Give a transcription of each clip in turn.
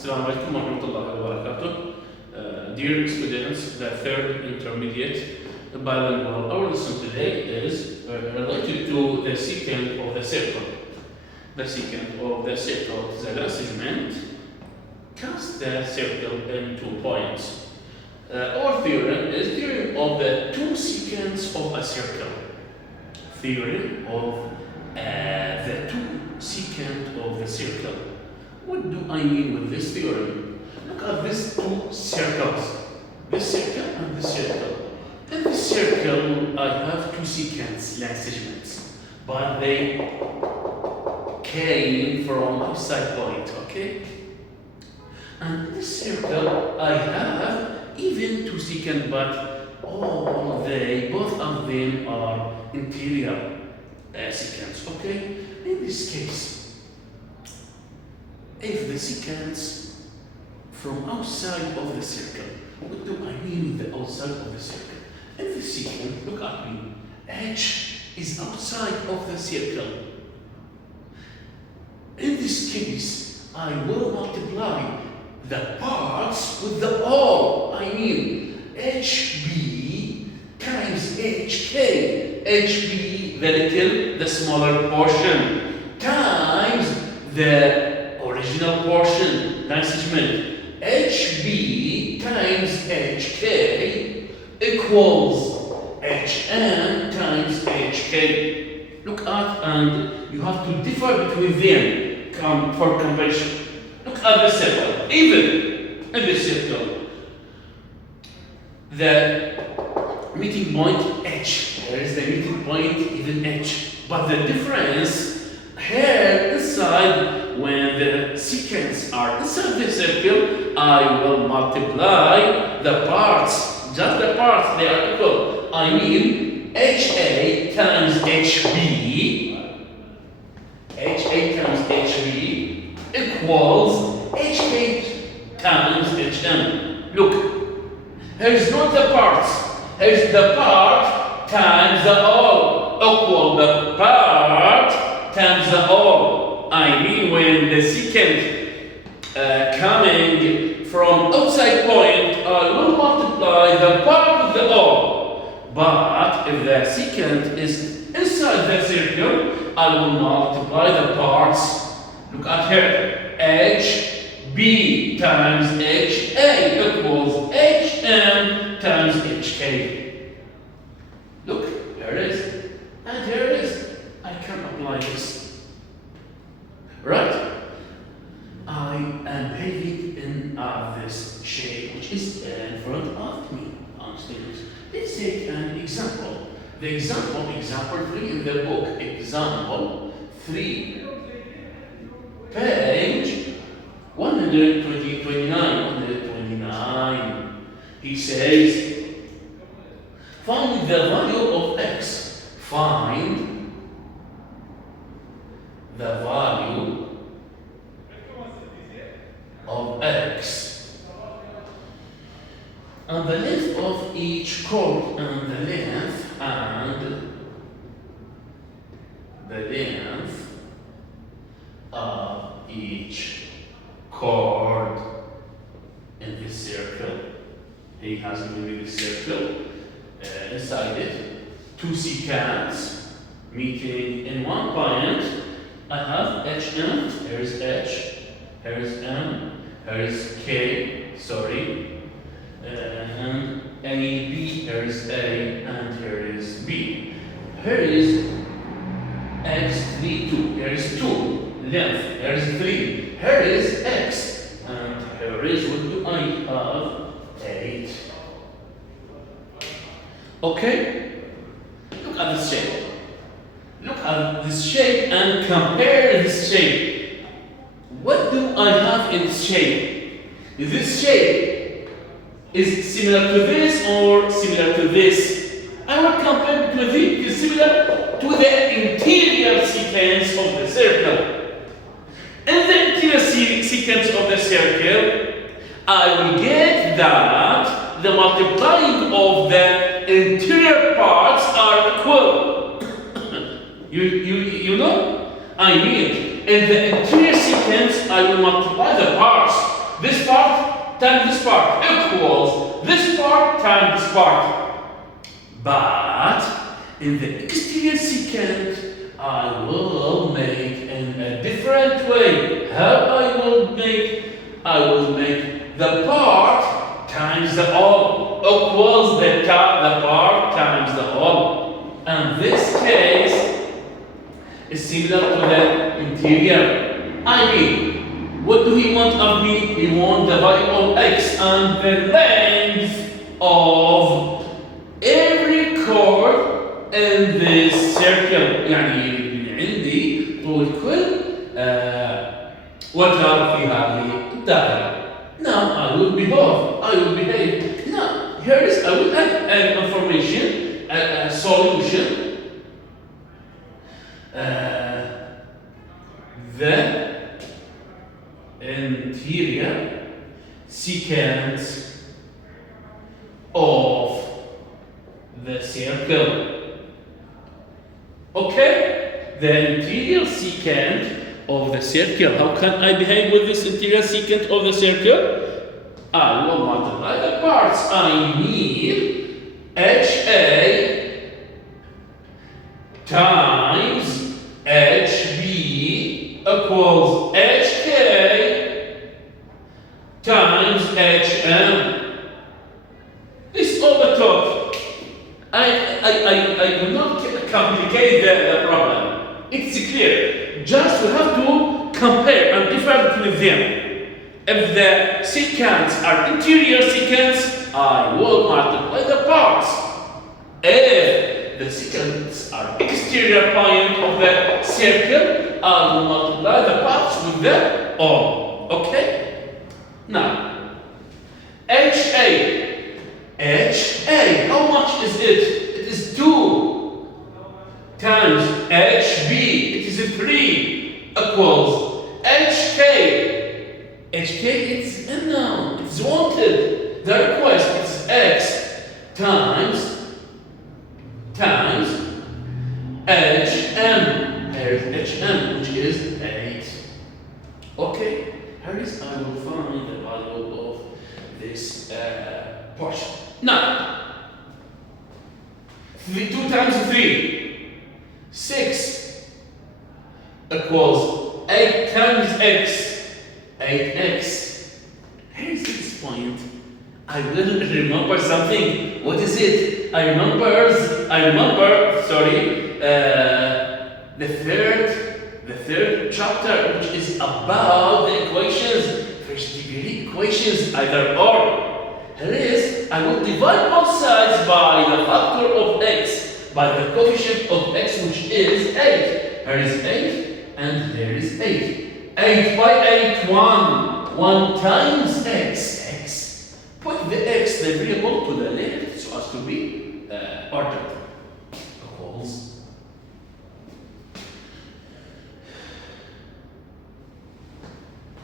Assalamu alaikum wa rahmatullahi wa barakatuh. Dear students, the third intermediate bilingual, our lesson today is related to the secant of the circle. The secant of the circle, the last segment, cast the circle in 2 points. Our theorem is theorem of the two secants of a circle. Theorem of the two secant of the circle. What do I mean with this theorem? Look at these two circles. This circle and this circle. In this circle, I have two secants, like segments, but they came from outside point, okay? And in this circle, I have even two secants, but both of them are interior secants, okay? In this case, if the secants from outside of the circle, what do I mean with the outside of the circle? In the secant, look at me, H is outside of the circle. In this case, I will multiply the parts with the all. I mean, HB times HK. HB, the little, the smaller portion, times the original portion, nice segment. HB times HK equals HM times HK. Look at, and you have to differ between them for comparison. Look at the circle. Even in the circle, the meeting point H. Here is the meeting point, even H. But the difference here inside, when the secants are inside the circle, I will multiply the parts, just the parts, they are equal. I mean, HA times HB, HA times HB equals HK times HM. Look, here's not the parts, here's the part times the all, equal the part times the all. I mean, when the secant coming from outside point, I will multiply the part with the all. But if the secant is inside the circle, I will multiply the parts. Look at here, HB times HA equals HM times HK. Look, here it is, and here it is. I can apply this. Right? I am having in this shape which is in front of me. Let's take an example. The example 3 in the book. Example 3. Page 129. He says, find the value of x. Find the value of x and the length of each chord and the length of each chord in this circle. He has given me this circle. Inside it, two secants meeting in one point. I have HM, here is H, here is M, here is K, and B, here is A, and here is B. Here is X, 3, 2, here is 2, length, here is 3, here is X, and here is, what do I have? 8. Okay? Look at this shape. Look at this shape and compare this shape. What do I have in this shape? This shape is similar to this or similar to this? I will compare between them. It is similar to the interior secants of the circle. In the interior secants of the circle, I will get that the multiplying of the interior parts are equal. You know? I mean, in the interior secants, I will multiply the parts. times this part equals this part times this part. But in the exterior secant, I will make in a different way. How I will make? I will make the part times the all equals the part times the all. And this case is similar to the interior. I mean, what do he want of me? He wants the value of x and the length of every chord in this circle. يعني عندي طول كل وتر في هذه الدائرة. Now I will behave. Now here is I will add an information, a solution. The interior secant of the circle. Okay? The interior secant of the circle. How can I behave with this interior secant of the circle? I will multiply the parts. I need HA times HB equals HK times HM. This over top. I do not complicate the problem. It's clear. Just we have to compare and differ between them. If the secants are interior secants, I will multiply the parts. If the secants are exterior point of the circle, I will multiply the parts with the all. Okay? Now, HA, how much is it? It is 2 times HB, it is 3 equals HK. HK is unknown, it's wanted. The request is X times HM. Here is HM, which is 8. Okay, here is I will find the value of this portion. Now, 2 times 3, 6 equals 8 times X, 8X. Here is this point. I will remember something. What is it? I remember, the third chapter, which is about the equations, first degree equations, either or. Here is, I will divide both sides by the factor of x, by the coefficient of x, which is 8. Here is 8, and there is 8. 8 by 8, 1. 1 times x. Put the x, the variable, to the left so as to be ordered. Equals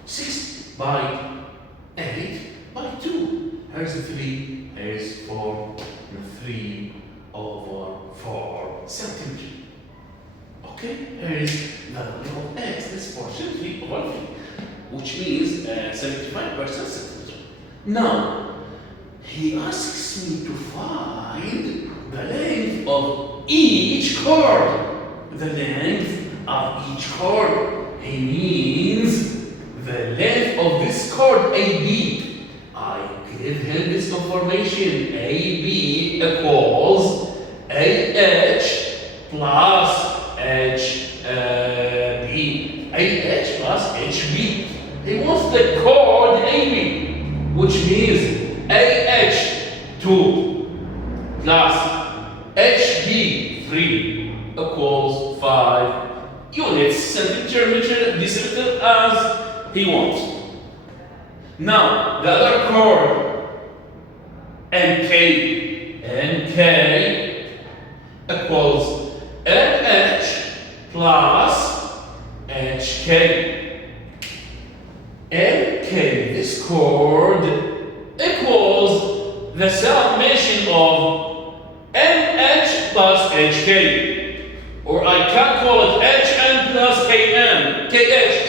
6 by 8 by 2. Here's 3, here's 4, and 3 over 4 centimeters. Okay, here is the value of x, this portion 3 over 3, which means 75% centimeter. Now, he asks me to find the length of each chord. The length of each chord. He means the length of this chord AB. I give him this information. AB equals AH plus HB. AH plus HB. He wants the chord AB, which means AH2 plus HB3 equals 5 units, centimeter, meter, decimeter, as he wants. Now, the other chord, NK equals NH plus HK. NK, this chord, equals the summation of NH plus HK. Or I can call it HN plus KN. KH.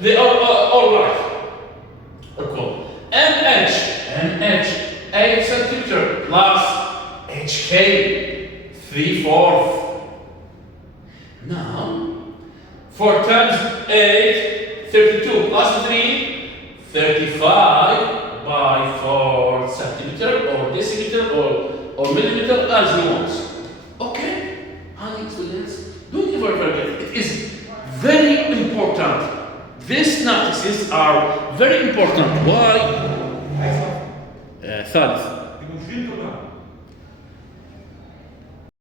They are all right. Equal. Okay, 3/4. Now, 4 times 8, 32 plus 3, 35 by 4 centimeter or decimeter or millimeter as he wants. Okay, honey students, don't ever forget, it is very important. These notices are very important. Why? ثالث.